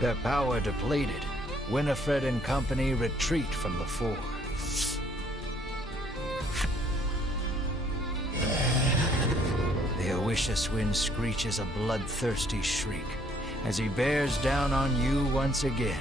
Their power depleted, Winifred and company retreat from the ford. The Oishus wind screeches a bloodthirsty shriek as he bears down on you once again.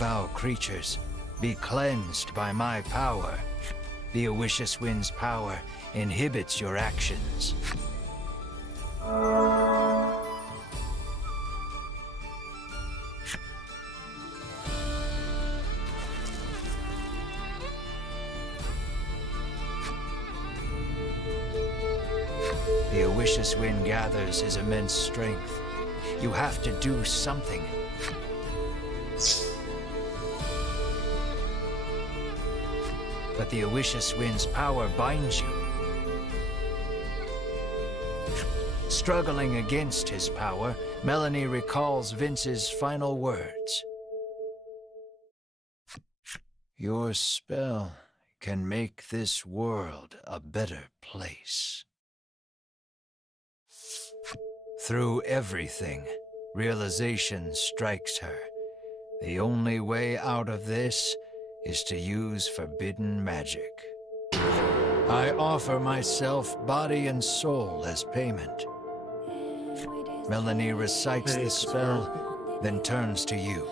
foul creatures, be cleansed by my power. The Owicious Wind's power inhibits your actions. The Owicious Wind gathers his immense strength. You have to do something. But the Owicious Wind's power binds you. Struggling against his power, Melanie recalls Vince's final words. Your spell can make this world a better place. Through everything, realization strikes her. The only way out of this is to use forbidden magic. I offer myself, body and soul, as payment. Melanie recites the spell, then turns to you.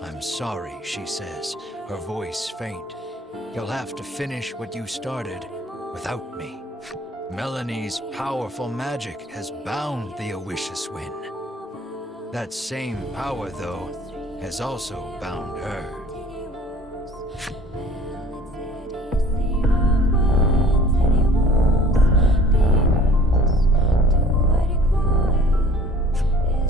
I'm sorry, she says, her voice faint. You'll have to finish what you started without me. Melanie's powerful magic has bound the Owicious Wind. That same power, though, has also bound her.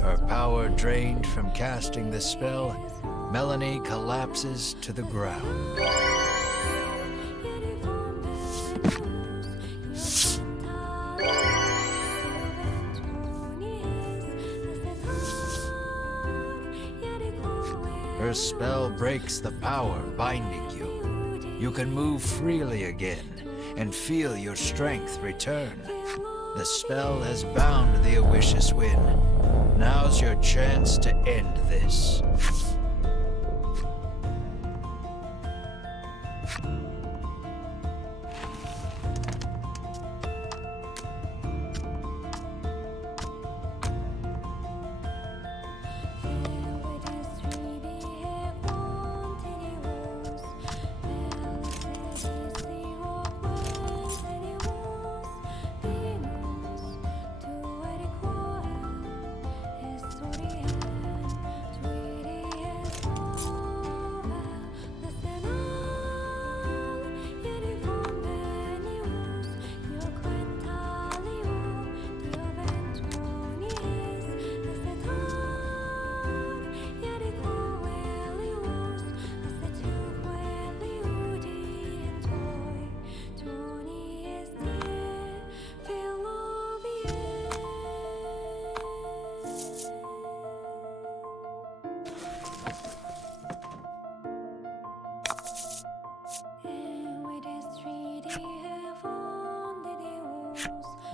Her power drained from casting the spell, Melanie collapses to the ground. Her spell breaks the power binding you. You can move freely again and feel your strength return. The spell has bound the Owicious Wind. Now's your chance to end this.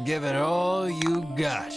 Give it all you got.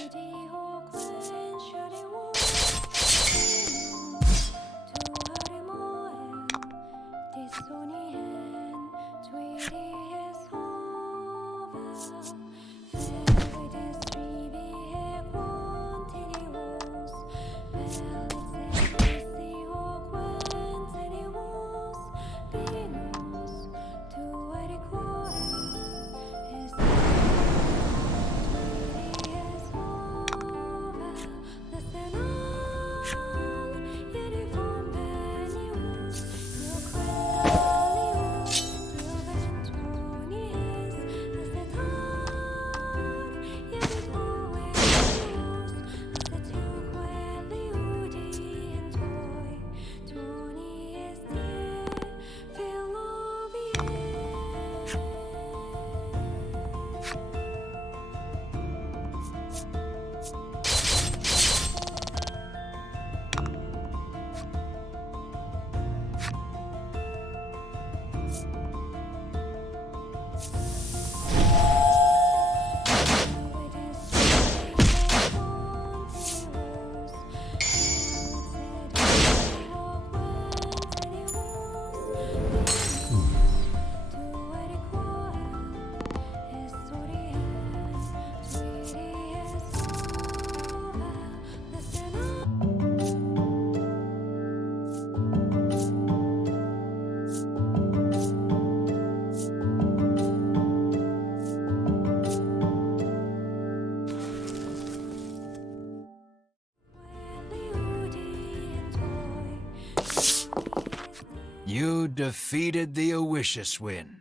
You defeated the Oishaswin.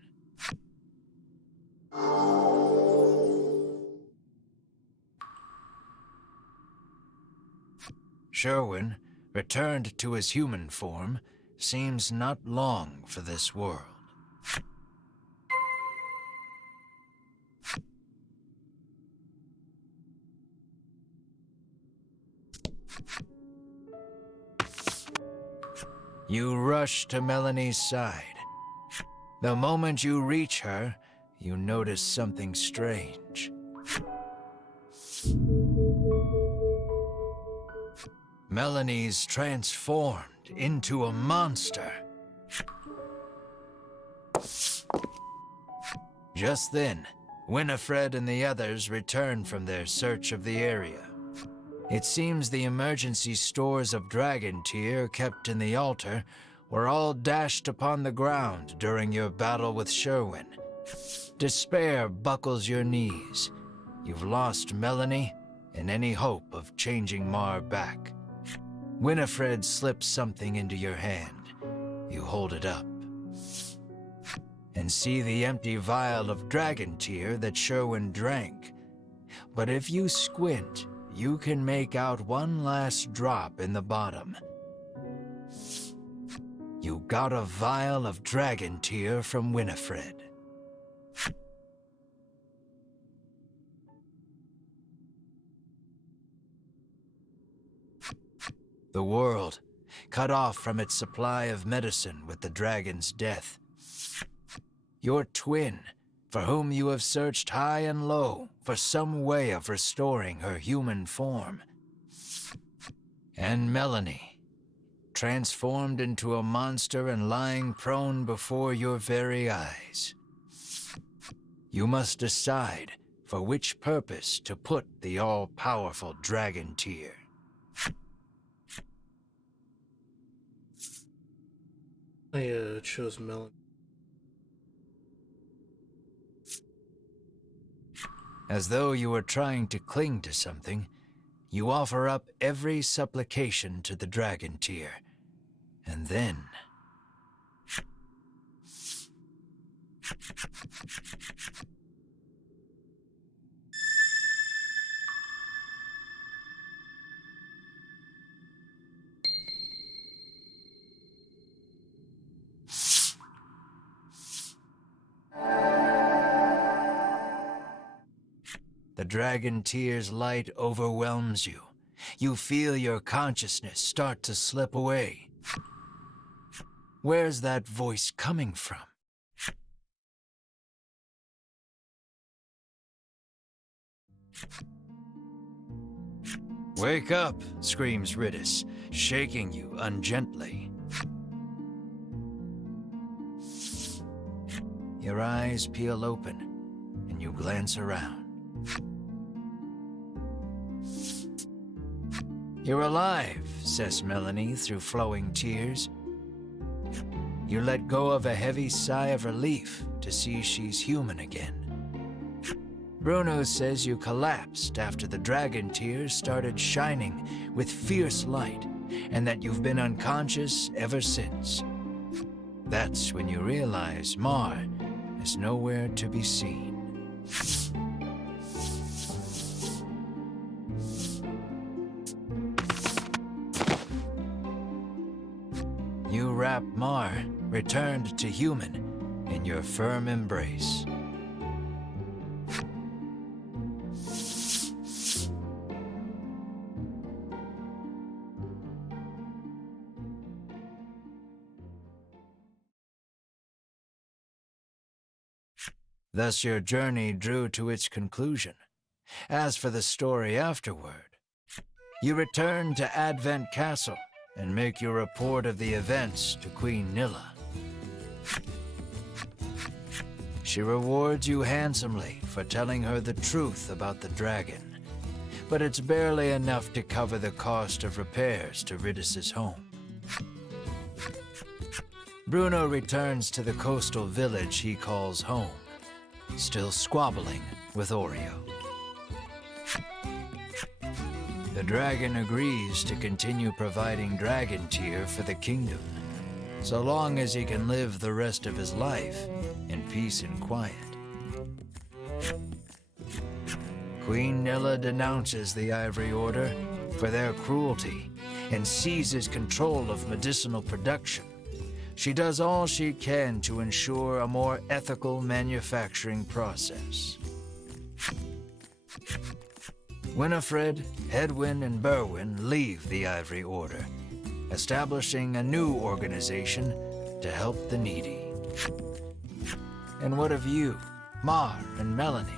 Sherwin, returned to his human form, seems not long for this world. You rush to Melanie's side. The moment you reach her, you notice something strange. Melanie's transformed into a monster. Just then, Winifred and the others return from their search of the area. It seems the emergency stores of dragon tear kept in the altar were all dashed upon the ground during your battle with Sherwin. Despair buckles your knees. You've lost Melanie and any hope of changing Mar back. Winifred slips something into your hand. You hold it up and see the empty vial of dragon tear that Sherwin drank. But if you squint, you can make out one last drop in the bottom. You got a vial of dragon tear from Winifred. The world, cut off from its supply of medicine with the dragon's death. Your twin, for whom you have searched high and low for some way of restoring her human form. And Melanie, transformed into a monster and lying prone before your very eyes. You must decide for which purpose to put the all-powerful dragon tear. I chose Melanie. As though you were trying to cling to something, you offer up every supplication to the dragon tear. And then... the dragon tear's light overwhelms you. You feel your consciousness start to slip away. Where's that voice coming from? Wake up, screams Ridis, shaking you ungently. Your eyes peel open, and you glance around. You're alive, says Melanie through flowing tears. You let go of a heavy sigh of relief to see she's human again. Bruno says you collapsed after the dragon tears started shining with fierce light, and that you've been unconscious ever since. That's when you realize Mar is nowhere to be seen. You wrap Mar, returned to human, in your firm embrace. Thus your journey drew to its conclusion. As for the story afterward, you return to Advent Castle and make your report of the events to Queen Nilla. She rewards you handsomely for telling her the truth about the dragon, but it's barely enough to cover the cost of repairs to Ridis's home. Bruno returns to the coastal village he calls home, still squabbling with Oreo. The dragon agrees to continue providing dragon tear for the kingdom, so long as he can live the rest of his life in peace and quiet. Queen Nilla denounces the Ivory Order for their cruelty and seizes control of medicinal production. She does all she can to ensure a more ethical manufacturing process. Winifred, Hedwyn, and Berwin leave the Ivory Order, establishing a new organization to help the needy. And what of you, Mar and Melanie?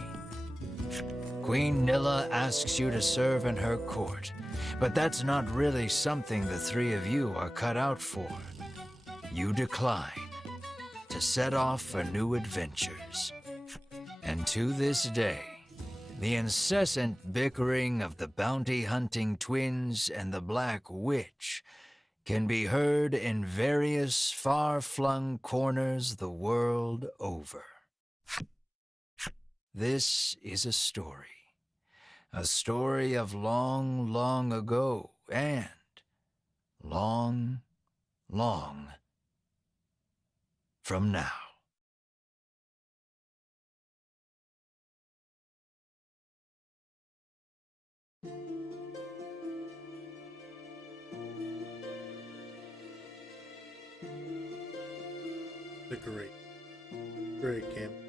Queen Nilla asks you to serve in her court, but that's not really something the three of you are cut out for. You decline to set off for new adventures. And to this day, the incessant bickering of the bounty-hunting twins and the Black Witch can be heard in various far-flung corners the world over. This is a story of long, long ago and long, long from now. The great game.